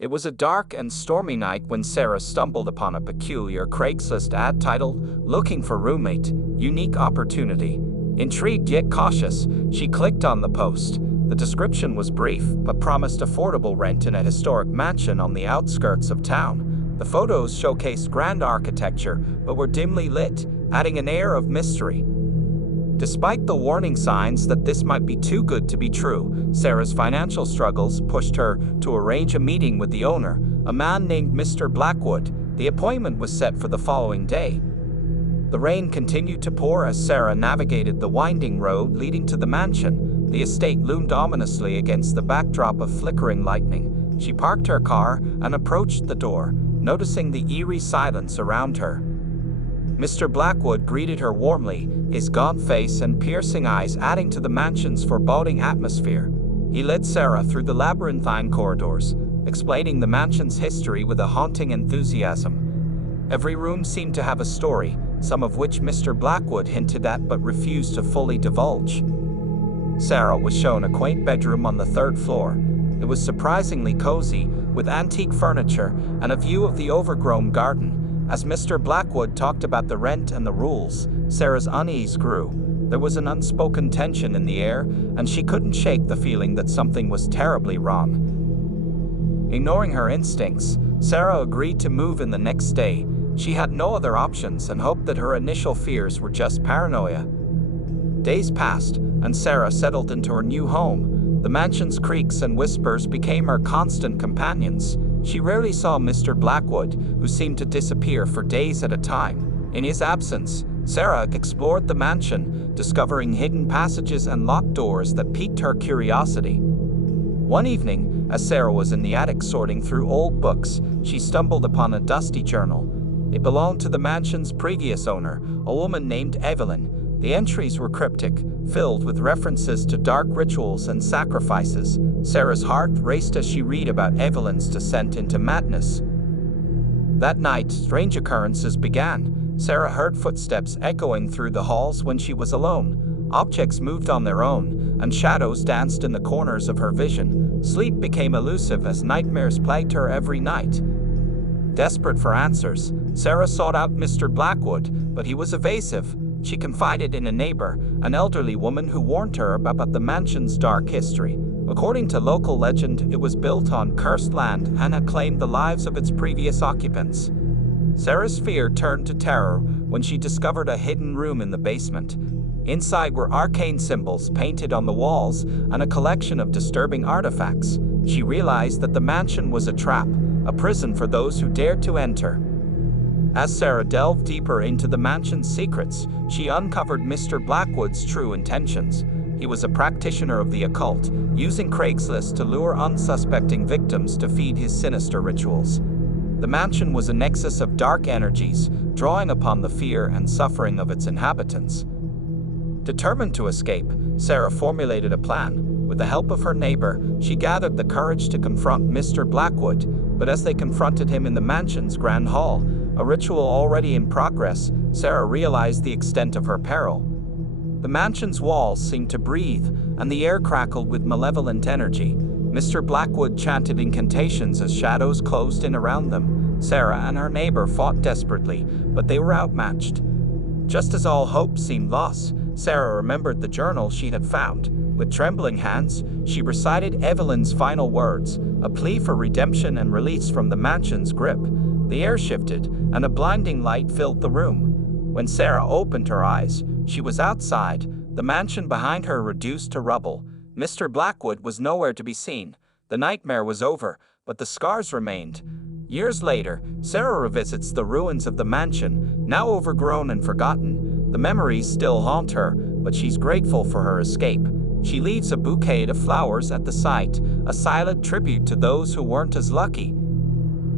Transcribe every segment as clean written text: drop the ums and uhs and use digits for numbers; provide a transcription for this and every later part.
It was a dark and stormy night when Sarah stumbled upon a peculiar Craigslist ad titled, "Looking for Roommate, Unique Opportunity." Intrigued yet cautious, she clicked on the post. The description was brief, but promised affordable rent in a historic mansion on the outskirts of town. The photos showcased grand architecture, but were dimly lit, adding an air of mystery. Despite the warning signs that this might be too good to be true, Sarah's financial struggles pushed her to arrange a meeting with the owner, a man named Mr. Blackwood. The appointment was set for the following day. The rain continued to pour as Sarah navigated the winding road leading to the mansion. The estate loomed ominously against the backdrop of flickering lightning. She parked her car and approached the door, noticing the eerie silence around her. Mr. Blackwood greeted her warmly, his gaunt face and piercing eyes adding to the mansion's foreboding atmosphere. He led Sarah through the labyrinthine corridors, explaining the mansion's history with a haunting enthusiasm. Every room seemed to have a story, some of which Mr. Blackwood hinted at but refused to fully divulge. Sarah was shown a quaint bedroom on the third floor. It was surprisingly cozy, with antique furniture and a view of the overgrown garden. As Mr. Blackwood talked about the rent and the rules, Sarah's unease grew. There was an unspoken tension in the air, and she couldn't shake the feeling that something was terribly wrong. Ignoring her instincts, Sarah agreed to move in the next day. She had no other options and hoped that her initial fears were just paranoia. Days passed, and Sarah settled into her new home. The mansion's creaks and whispers became her constant companions. She rarely saw Mr. Blackwood, who seemed to disappear for days at a time. In his absence, Sarah explored the mansion, discovering hidden passages and locked doors that piqued her curiosity. One evening, as Sarah was in the attic sorting through old books, she stumbled upon a dusty journal. It belonged to the mansion's previous owner, a woman named Evelyn. The entries were cryptic, filled with references to dark rituals and sacrifices. Sarah's heart raced as she read about Evelyn's descent into madness. That night, strange occurrences began. Sarah heard footsteps echoing through the halls when she was alone. Objects moved on their own, and shadows danced in the corners of her vision. Sleep became elusive as nightmares plagued her every night. Desperate for answers, Sarah sought out Mr. Blackwood, but he was evasive. She confided in a neighbor, an elderly woman who warned her about the mansion's dark history. According to local legend, it was built on cursed land and had claimed the lives of its previous occupants. Sarah's fear turned to terror when she discovered a hidden room in the basement. Inside were arcane symbols painted on the walls and a collection of disturbing artifacts. She realized that the mansion was a trap, a prison for those who dared to enter. As Sarah delved deeper into the mansion's secrets, she uncovered Mr. Blackwood's true intentions. He was a practitioner of the occult, using Craigslist to lure unsuspecting victims to feed his sinister rituals. The mansion was a nexus of dark energies, drawing upon the fear and suffering of its inhabitants. Determined to escape, Sarah formulated a plan. With the help of her neighbor, she gathered the courage to confront Mr. Blackwood, but as they confronted him in the mansion's grand hall, a ritual already in progress, Sarah realized the extent of her peril. The mansion's walls seemed to breathe, and the air crackled with malevolent energy. Mr. Blackwood chanted incantations as shadows closed in around them. Sarah and her neighbor fought desperately, but they were outmatched. Just as all hope seemed lost, Sarah remembered the journal she had found. With trembling hands, she recited Evelyn's final words, a plea for redemption and release from the mansion's grip. The air shifted, and a blinding light filled the room. When Sarah opened her eyes, she was outside, the mansion behind her reduced to rubble. Mr. Blackwood was nowhere to be seen. The nightmare was over, but the scars remained. Years later, Sarah revisits the ruins of the mansion, now overgrown and forgotten. The memories still haunt her, but she's grateful for her escape. She leaves a bouquet of flowers at the site, a silent tribute to those who weren't as lucky.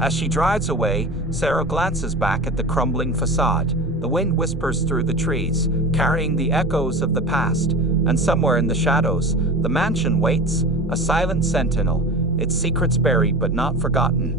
As she drives away, Sarah glances back at the crumbling facade. The wind whispers through the trees, carrying the echoes of the past, and somewhere in the shadows, the mansion waits, a silent sentinel, its secrets buried but not forgotten.